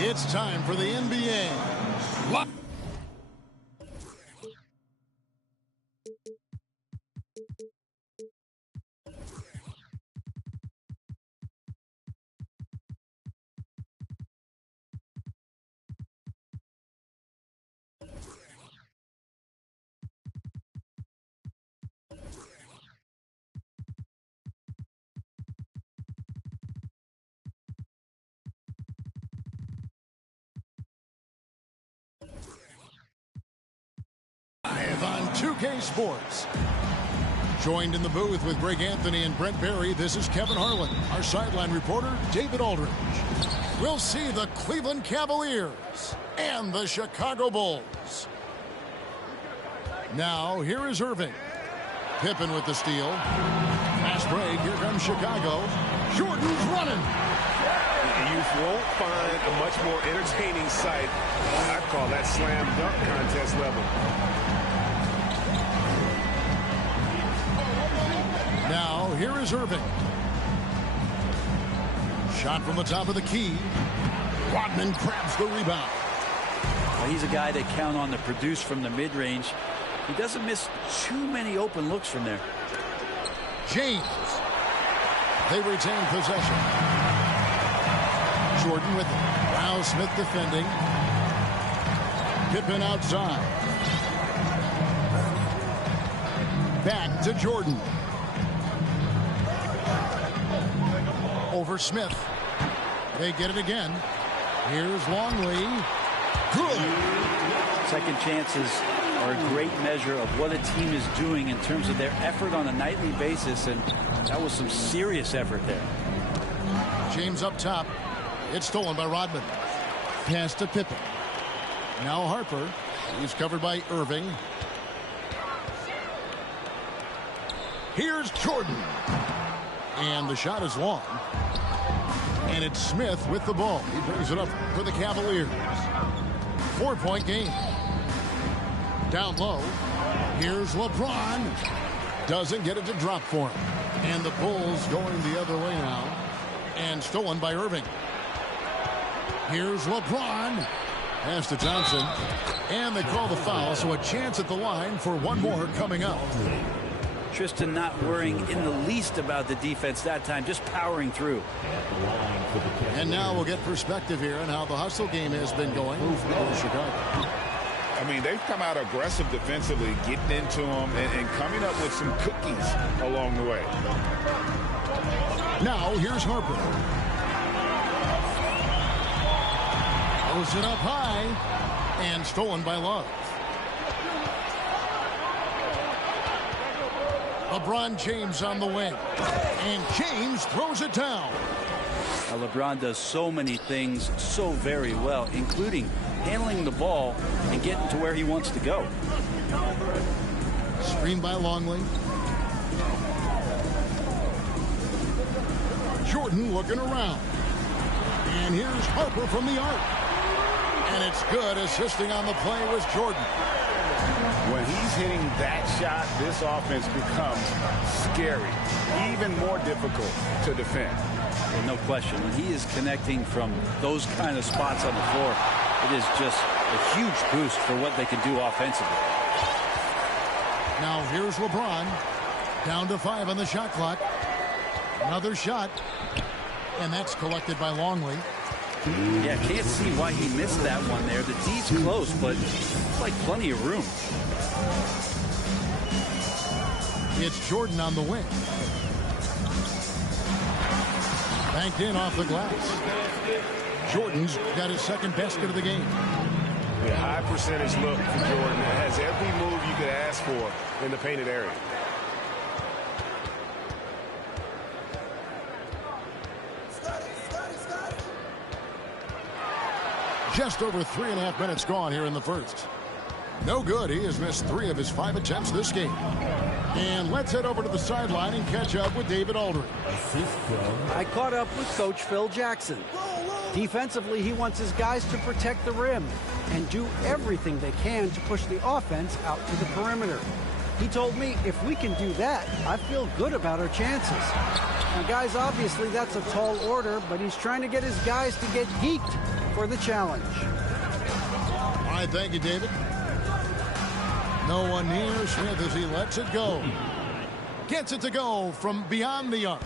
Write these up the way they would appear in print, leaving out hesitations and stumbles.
It's time for the NBA. Live on 2K Sports. Joined in the booth with Greg Anthony and Brent Barry, this is Kevin Harlan. Our sideline reporter, David Aldridge. We'll see the Cleveland Cavaliers and the Chicago Bulls. Now, here is Irving. Pippen with the steal. Fast break, here comes Chicago. Jordan's running. You won't find a much more entertaining sight. I call that slam dunk contest level. Now, here is Irving. Shot from the top of the key. Rodman grabs the rebound. Well, he's a guy they count on to produce from the mid-range. He doesn't miss too many open looks from there. James. They retain possession. Jordan with it. Now Smith defending. Pippen outside. Back to Jordan. Over Smith. They get it again. Here's Longley. Good. Second chances are a great measure of what a team is doing in terms of their effort on a nightly basis, and that was some serious effort there. James up top. It's stolen by Rodman. Pass to Pippen. Now Harper. He's covered by Irving. Here's Jordan. And the shot is long. And it's Smith with the ball. He brings it up for the Cavaliers. 4-point game. Down low. Here's LeBron. Doesn't get it to drop for him. And the Bulls going the other way now. And stolen by Irving. Here's LeBron. Pass to Thompson. And they call the foul, so a chance at the line for one more coming up. Tristan not worrying in the least about the defense that time, just powering through. And now we'll get perspective here on how the hustle game has been going for Chicago. I mean, they've come out aggressive defensively, getting into them and coming up with some cookies along the way. Now, here's Harper. Throws it up high and stolen by Love. LeBron James on the wing. And James throws it down. Now, LeBron does so many things so very well, including handling the ball and getting to where he wants to go. Screen by Longley. Jordan looking around. And here's Harper from the arc. And it's good. Assisting on the play was Jordan. When he's hitting that shot, this offense becomes scary, even more difficult to defend. Well, no question. When he is connecting from those kind of spots on the floor, it is just a huge boost for what they can do offensively. Now here's LeBron. Down to 5 on the shot clock. Another shot. And that's collected by Longley. Yeah, can't see why he missed that one there. The D's close, but like plenty of room. It's Jordan on the wing. Banked in off the glass. Jordan's got his second basket of the game. A high percentage look for Jordan that has every move you could ask for in the painted area. Just over 3.5 minutes gone here in the first. No good. He has missed 3 of his 5 attempts this game. And let's head over to the sideline and catch up with David Aldridge. I caught up with Coach Phil Jackson. Defensively, he wants his guys to protect the rim and do everything they can to push the offense out to the perimeter. He told me, if we can do that, I feel good about our chances. Now, guys, obviously that's a tall order, but he's trying to get his guys to get geeked for the challenge. All right, thank you, David. No one near Smith as he lets it go. Gets it to go from beyond the arc.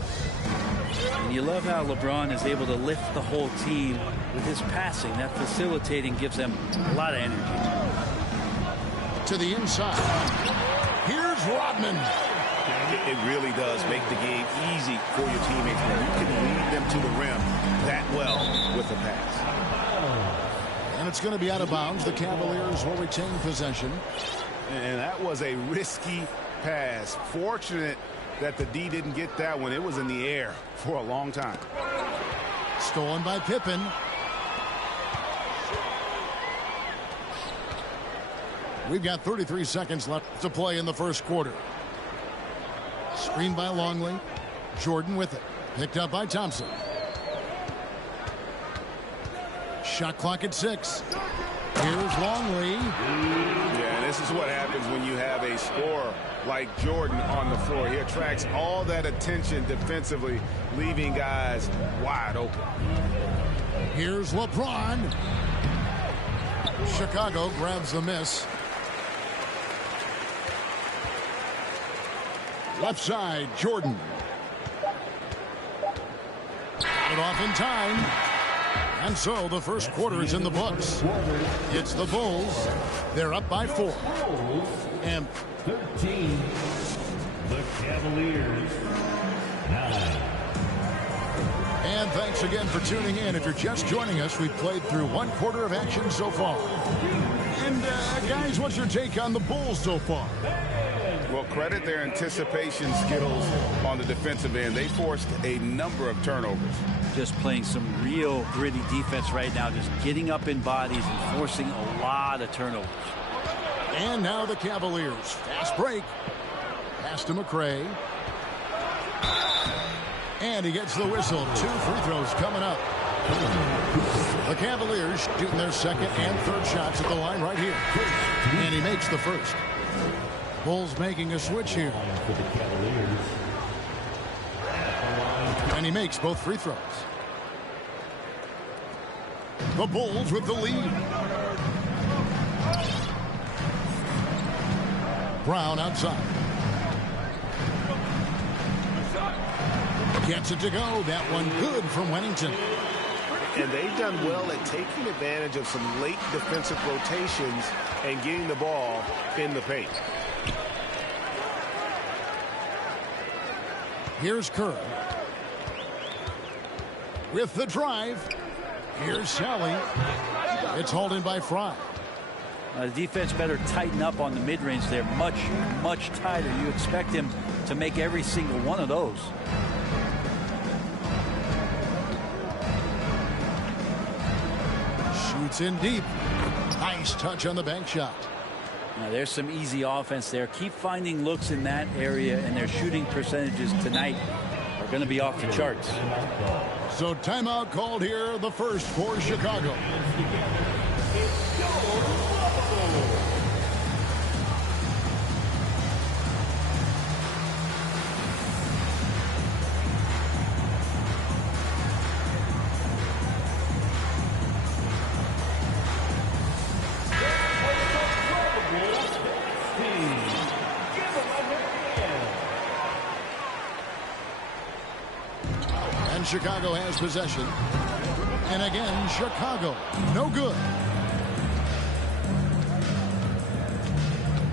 And you love how LeBron is able to lift the whole team with his passing. That facilitating gives them a lot of energy. To the inside. Here's Rodman. It really does make the game easy for your teammates when you can lead them to the rim that well with the pass. And it's going to be out of bounds. The Cavaliers will retain possession. And that was a risky pass. Fortunate that the D didn't get that one. It was in the air for a long time. Stolen by Pippen. We've got 33 seconds left to play in the first quarter. Screen by Longley. Jordan with it. Picked up by Thompson. Shot clock at 6. Here's Longley. Yeah, this is what happens when you have a scorer like Jordan on the floor. He attracts all that attention defensively, leaving guys wide open. Here's LeBron. Chicago grabs the miss. Left side, Jordan. It off in time. And so the first quarter is in the books. It's the Bulls. They're up by 4. And 13. The Cavaliers. 9. And thanks again for tuning in. If you're just joining us, we've played through 1 quarter of action so far. And guys, what's your take on the Bulls so far? Well, credit their anticipation skills on the defensive end. They forced a number of turnovers. Just playing some real gritty defense right now, just getting up in bodies and forcing a lot of turnovers. And now the Cavaliers. Fast break. Pass to McRae. And he gets the whistle. 2 free throws coming up. The Cavaliers shooting their second and third shots at the line right here. And he makes the first. Bulls making a switch here. For the Cavaliers. And he makes both free throws. The Bulls with the lead. Brown outside. Gets it to go. That one good from Wennington. And they've done well at taking advantage of some late defensive rotations and getting the ball in the paint. Here's Kerr. With the drive. Here's Sally. It's hauled in by Fry. The defense better tighten up on the mid-range there. Much, much tighter. You expect him to make every single one of those. Shoots in deep. Nice touch on the bank shot. Now, there's some easy offense there. Keep finding looks in that area, and their shooting percentages tonight are going to be off the charts. So timeout called here, the first for Chicago. Chicago has possession. And again, Chicago. No good.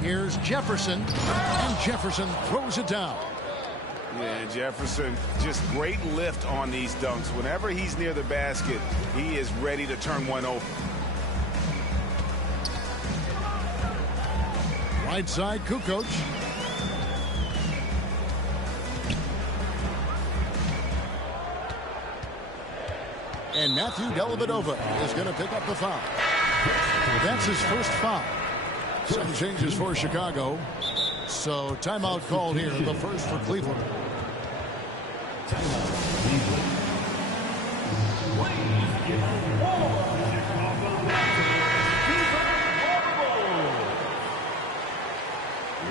Here's Jefferson. And Jefferson throws it down. Yeah, Jefferson, just great lift on these dunks. Whenever he's near the basket, he is ready to turn one over. Right side, Kukoc. And Matthew Dellavedova is going to pick up the foul. That's his first foul. Some changes for Chicago. So timeout called here, the first for Cleveland.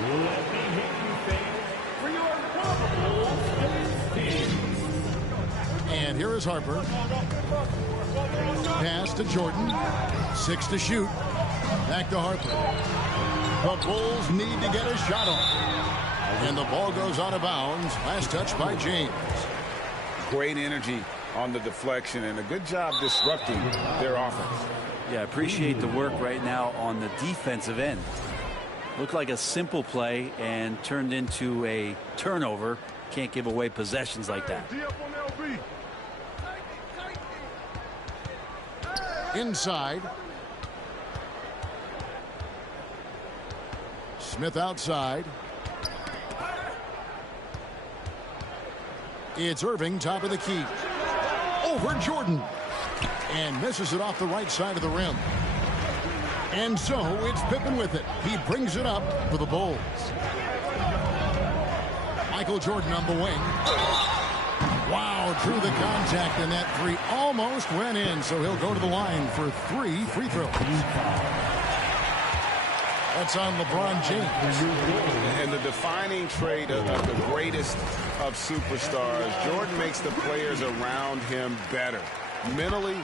Let me here is Harper. Pass to Jordan. 6 to shoot. Back to Harper. The Bulls need to get a shot on. And the ball goes out of bounds. Last touch by James. Great energy on the deflection and a good job disrupting their offense. Yeah, appreciate the work right now on the defensive end. Looked like a simple play and turned into a turnover. Can't give away possessions like that. Inside. Smith outside. It's Irving, top of the key. Over Jordan. And misses it off the right side of the rim. And so it's Pippen with it. He brings it up for the Bulls. Michael Jordan on the wing. Wow, drew the contact, and that three almost went in. So he'll go to the line for 3 free throws. That's on LeBron James. And the defining trait of the greatest of superstars, Jordan makes the players around him better. Mentally,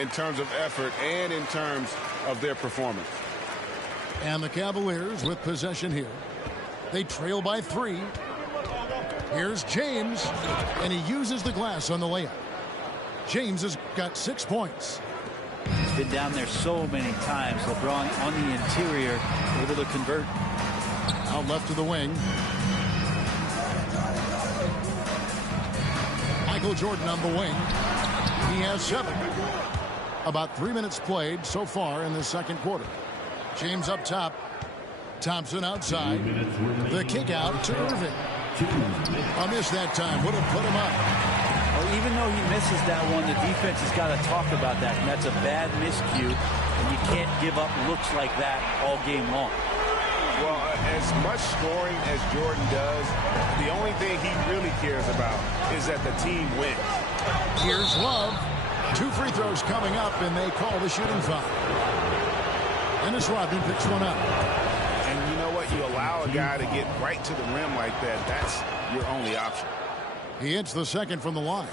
in terms of effort, and in terms of their performance. And the Cavaliers with possession here. They trail by 3. Here's James, and he uses the glass on the layup. James has got 6 points. He's been down there so many times. LeBron on the interior, able to convert. Out left to the wing. Michael Jordan on the wing. He has 7. About 3 minutes played so far in the second quarter. James up top. Thompson outside. The kick out to Irving. A miss that time. Would have put him up. Well, even though he misses that one, the defense has got to talk about that. And that's a bad miscue. And you can't give up looks like that all game long. Well, as much scoring as Jordan does, the only thing he really cares about is that the team wins. Here's Love. 2 free throws coming up, and they call the shooting foul. Dennis Rodman picks one up. And you know what? You allow a guy to get right to the rim like that. That's your only option. He hits the second from the line.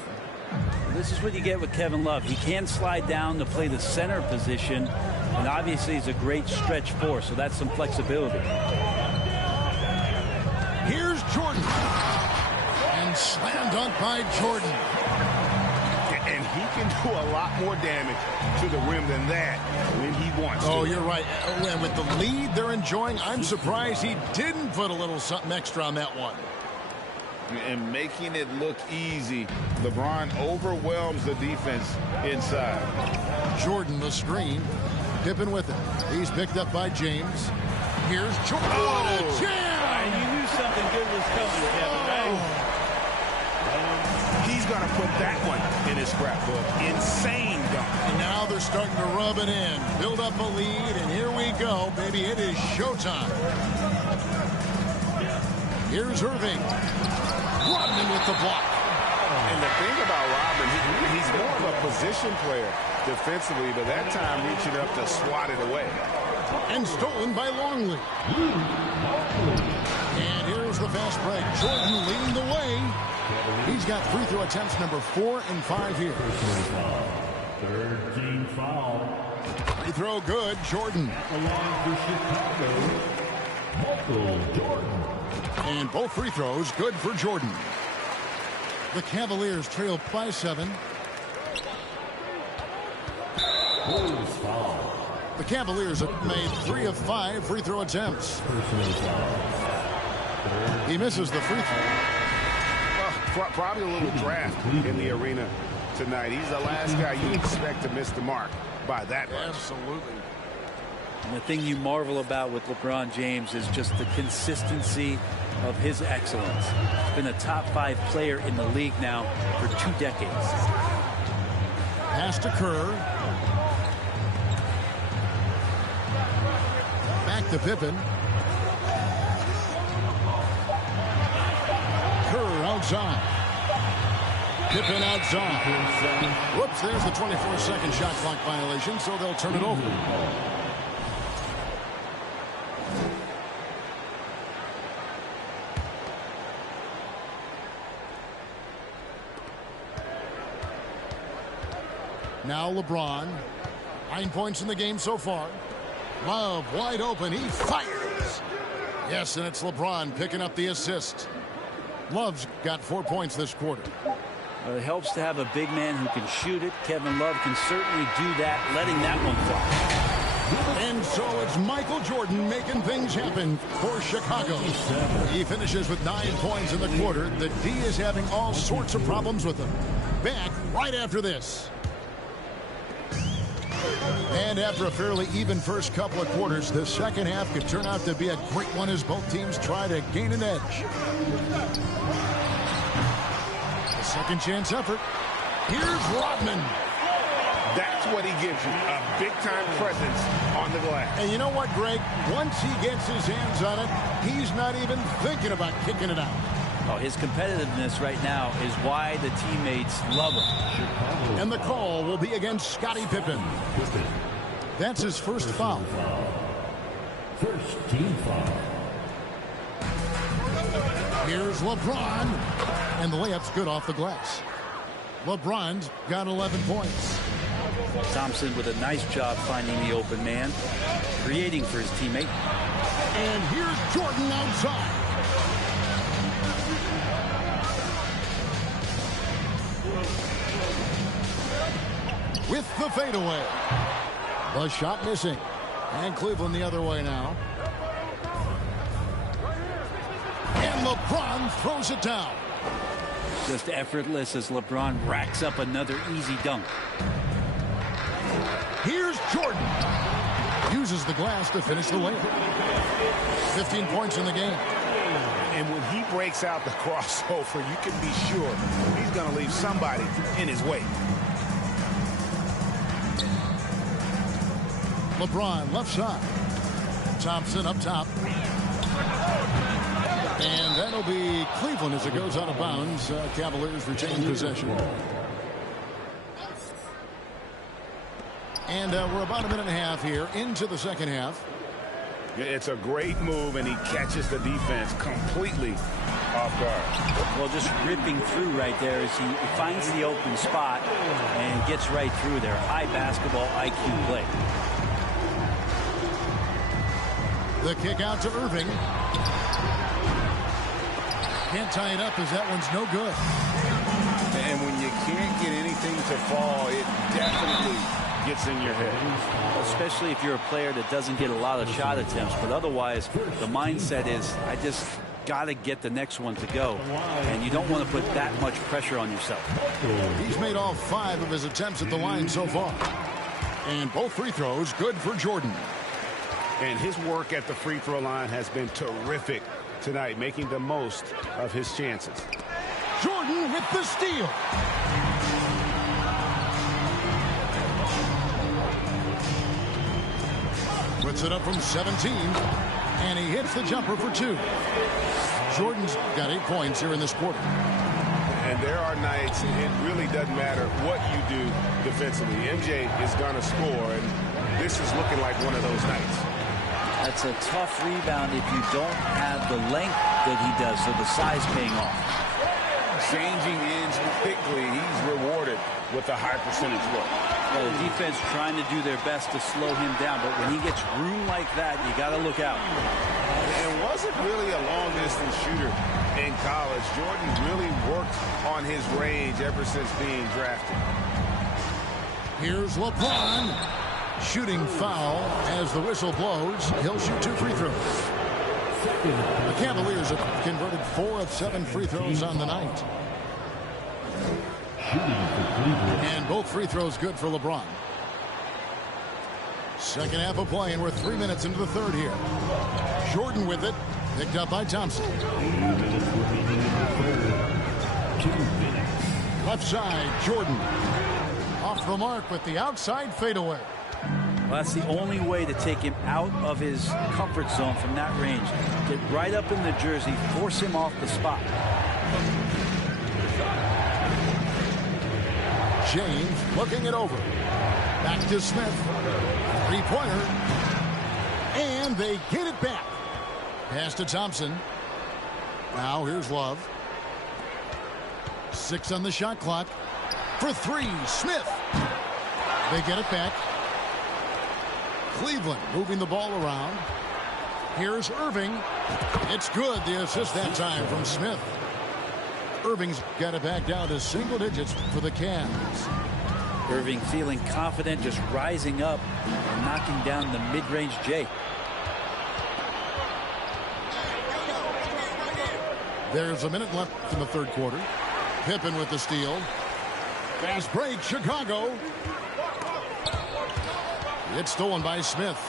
This is what you get with Kevin Love. He can slide down to play the center position, and obviously he's a great stretch four, so that's some flexibility. Here's Jordan. And slam dunk by Jordan. And he can do a lot more damage to the rim than that when he wants to. Oh, you're right. And with the lead they're enjoying, I'm surprised he didn't put a little something extra on that one. And making it look easy, LeBron overwhelms the defense inside. Jordan the screen. Pippen with it. He's picked up by James. Here's Jordan. Oh, what a jam! You knew something good was coming, Kevin, right? He's going to put that one in his scrapbook. Insane dunk. And now they're starting to rub it in. Build up a lead, and here we go, baby. It is showtime. Here's Irving. Rodman with the block. And the thing about Rodman, he's more of a position player defensively, but that time reaching up to swat it away. And stolen by Longley. And here's the fast break. Jordan leading the way. He's got free throw attempts number 4 and 5 here. Third team foul. Free throw good. Jordan. Along for Chicago, Michael Jordan. And both free throws good for Jordan. The Cavaliers trail by 7. Bulls foul. The Cavaliers have made 3 of 5 free throw attempts. Personal foul. He misses the free throw. Well, probably a little draft in the arena tonight. He's the last guy you expect to miss the mark by that much. Absolutely. And the thing you marvel about with LeBron James is just the consistency of his excellence. He's been a top 5 player in the league now for 2 decades. Pass to Kerr. Back to Pippen. Kerr outside. Pippen outside. Whoops, there's the 24-second shot clock violation, so they'll turn it over. Now LeBron. 9 points in the game so far. Love wide open. He fires. Yes, and it's LeBron picking up the assist. Love's got 4 points this quarter. It helps to have a big man who can shoot it. Kevin Love can certainly do that, letting that one fly. And so it's Michael Jordan making things happen for Chicago. He finishes with 9 points in the quarter. The D is having all sorts of problems with him. Back right after this. And after a fairly even first couple of quarters, the second half could turn out to be a great one as both teams try to gain an edge. A second chance effort. Here's Rodman. That's what he gives you, a big-time presence on the glass. And you know what, Greg? Once he gets his hands on it, he's not even thinking about kicking it out. Oh, his competitiveness right now is why the teammates love him. And the call will be against Scottie Pippen. That's his first foul. First team foul. Here's LeBron. And the layup's good off the glass. LeBron's got 11 points. Thompson with a nice job finding the open man, creating for his teammate. And here's Jordan outside. With the fadeaway. The shot missing. And Cleveland the other way now. And LeBron throws it down. Just effortless as LeBron racks up another easy dunk. Here's Jordan. Uses the glass to finish the layup. 15 points in the game. And when he breaks out the crossover, you can be sure he's going to leave somebody in his way. LeBron left side. Thompson up top. And that'll be Cleveland as it goes out of bounds. Cavaliers retain possession. And we're about a minute and a half here into the second half. It's a great move, and he catches the defense completely off guard. Well, just ripping through right there as he finds the open spot and gets right through there. High basketball IQ play. The kick out to Irving. Can't tie it up as that one's no good. And when you can't get anything to fall, it definitely gets in your head. Especially if you're a player that doesn't get a lot of shot attempts. But otherwise, the mindset is, I just got to get the next one to go. And you don't want to put that much pressure on yourself. He's made all 5 of his attempts at the line so far. And both free throws good for Jordan. And his work at the free throw line has been terrific tonight, making the most of his chances. Jordan with the steal. Puts it up from 17. And he hits the jumper for 2. Jordan's got 8 points here in this quarter. And there are nights it really doesn't matter what you do defensively. MJ is going to score, and this is looking like one of those nights. That's a tough rebound if you don't have the length that he does, so the size paying off. Changing ends quickly, he's rewarded with a high percentage look. Well, the defense trying to do their best to slow him down, but when he gets room like that, you got to look out. And wasn't really a long-distance shooter in college. Jordan really worked on his range ever since being drafted. Here's LeBron. Shooting foul as the whistle blows. He'll shoot 2 free throws. The Cavaliers have converted 4 of 7 free throws on the night. And both free throws good for LeBron. Second half of play, and we're 3 minutes into the third here. Jordan with it. Picked up by Thompson. Left side, Jordan. Off the mark with the outside fadeaway. Well, that's the only way to take him out of his comfort zone from that range. Get right up in the jersey, force him off the spot. James looking it over. Back to Smith. 3-pointer. And they get it back. Pass to Thompson. Now here's Love. 6 on the shot clock. For 3, Smith. They get it back. Cleveland moving the ball around. Here's Irving. It's good. The assist that time from Smith. Irving's got it back down to single digits for the Cavs. Irving feeling confident, just rising up and knocking down the mid-range J. There's a minute left in the third quarter. Pippen with the steal. Fast break, Chicago. It's stolen by Smith.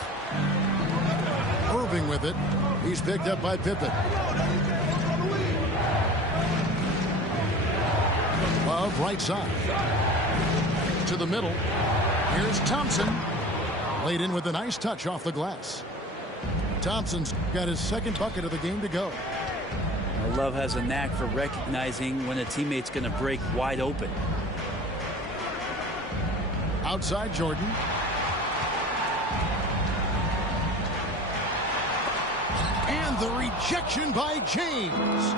Irving with it. He's picked up by Pippen. Love right side. To the middle. Here's Thompson. Laid in with a nice touch off the glass. Thompson's got his second bucket of the game to go. Love has a knack for recognizing when a teammate's going to break wide open. Outside Jordan. And the rejection by James.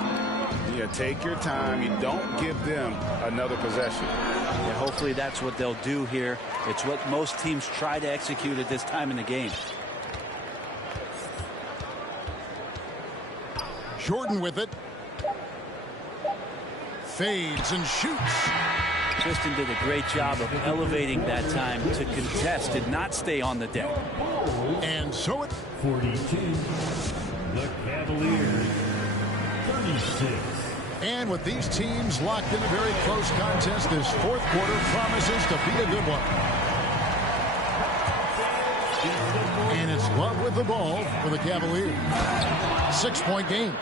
Yeah, take your time. You don't give them another possession. Yeah, hopefully that's what they'll do here. It's what most teams try to execute at this time in the game. Jordan with it. Fades and shoots. Tristan did a great job of elevating that time to contest, did not stay on the deck. And so it 42. The Cavaliers 36. And with these teams locked in a very close contest, this fourth quarter promises to be a good one. And it's Love with the ball for the Cavaliers. 6-point game.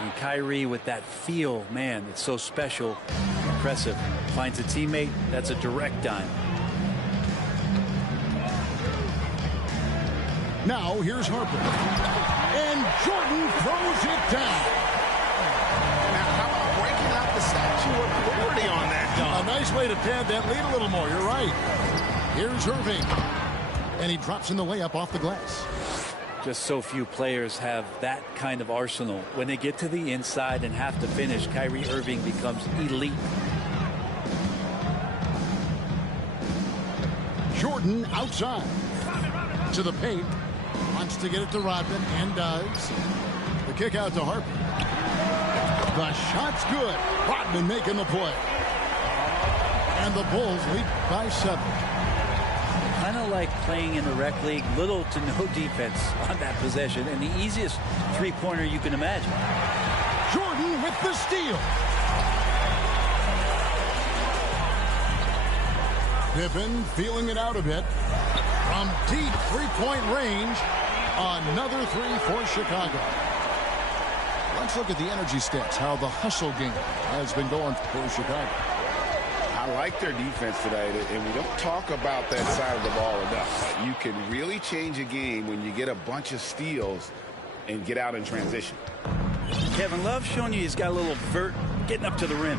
And Kyrie with that feel, man, it's so special, impressive. Finds a teammate, that's a direct dime. Now here's Harper. And Jordan throws it down. Now, how about breaking out the Statue of Liberty on that dunk? A nice way to pad that lead a little more. You're right. Here's Irving. And he drops in the layup off the glass. Just so few players have that kind of arsenal. When they get to the inside and have to finish, Kyrie Irving becomes elite. Jordan outside. To the paint. Wants to get it to Rodman and does. The kick out to Harper. The shot's good. Rodman making the play. And the Bulls lead by 7. Kind of like playing in the rec league, little to no defense on that possession, and the easiest three-pointer you can imagine. Jordan with the steal. Pippen feeling it out a bit. From deep three-point range, another three for Chicago. Let's look at the energy stats, how the hustle game has been going for Chicago. I like their defense today, and we don't talk about that side of the ball enough. You can really change a game when you get a bunch of steals and get out in transition. Kevin Love showing you he's got a little vert getting up to the rim.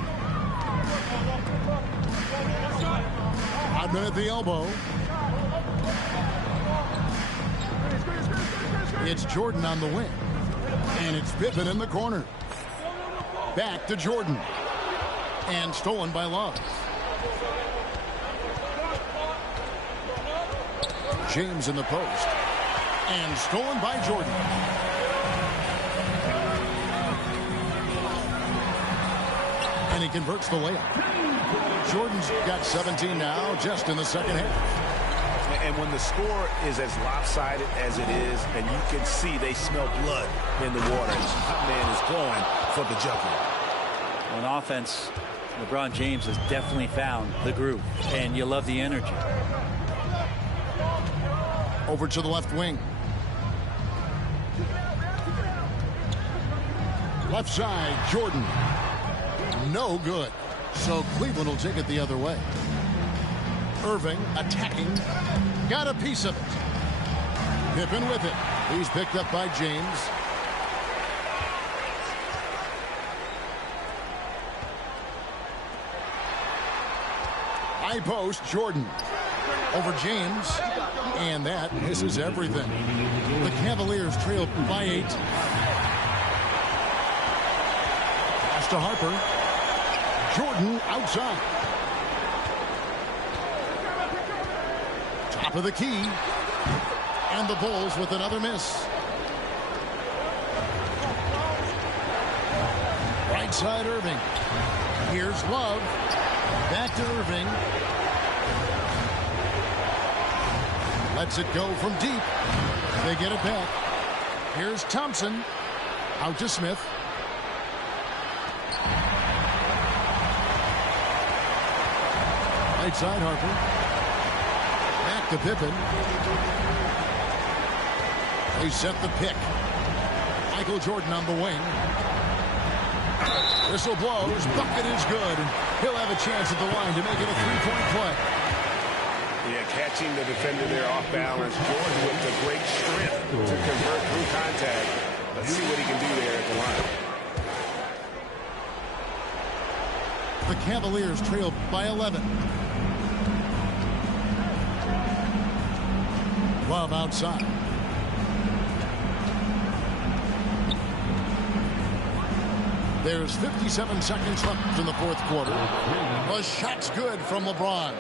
Rodman at the elbow. It's Jordan on the wing. And it's Pippen in the corner. Back to Jordan. And stolen by Love. James in the post. And stolen by Jordan. And he converts the layup. Jordan's got 17 now, just in the second half. And when the score is as lopsided as it is, and you can see they smell blood in the water, that man is going for the jugular. On offense, LeBron James has definitely found the groove, and you love the energy. Over to the left wing. Left side, Jordan. No good. So Cleveland will take it the other way. Irving attacking. Got a piece of it. Pippen with it. He's picked up by James. High post, Jordan. Over James. And that misses everything. The Cavaliers trail by 8. Pass to Harper. Jordan outside. Top of the key. And the Bulls with another miss. Right side Irving. Here's Love. Back to Irving. Lets it go from deep. They get it back. Here's Thompson. Out to Smith. Right side Harper. Back to Pippen. They set the pick. Michael Jordan on the wing. Whistle blows. Bucket is good. And he'll have a chance at the line to make it a three-point play. Yeah, catching the defender there off balance. Jordan with the great strength to convert through contact. Let's see what he can do there at the line. The Cavaliers trail by 11. Love outside. There's 57 seconds left in the fourth quarter. The shot's good from LeBron.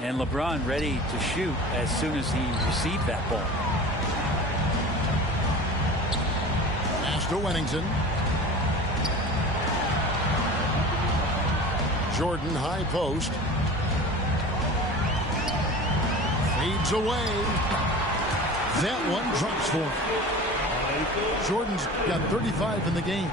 And LeBron ready to shoot as soon as he received that ball. Pass to Wennington. Jordan high post. Fades away. That one drops for him. Jordan's got 35 in the game.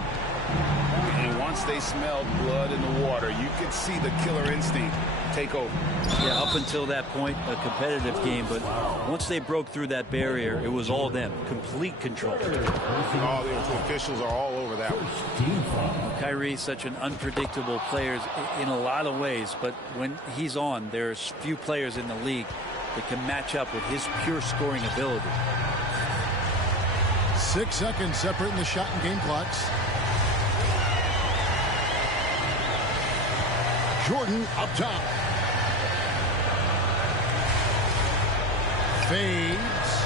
And once they smelled blood in the water, you could see the killer instinct take over. Yeah, up until that point, a competitive game, but once they broke through that barrier, it was all them. Complete control. All the officials are all over that one. Kyrie's such an unpredictable player in a lot of ways, but when he's on, there's few players in the league that can match up with his pure scoring ability. 6 seconds separating the shot and game clocks. Jordan up top. Fades.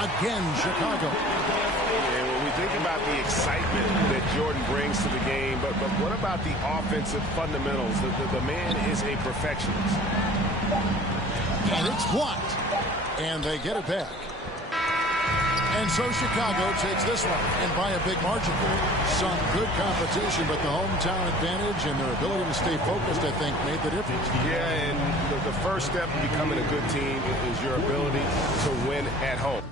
Again, Chicago. Yeah, when we think about the excitement that Jordan brings to the game, but what about the offensive fundamentals? The man is a perfectionist. And it's blocked. And they get it back. And so Chicago takes this one, and by a big margin. Some good competition, but the hometown advantage and their ability to stay focused, I think, made the difference. Yeah, and the first step in becoming a good team is your ability to win at home.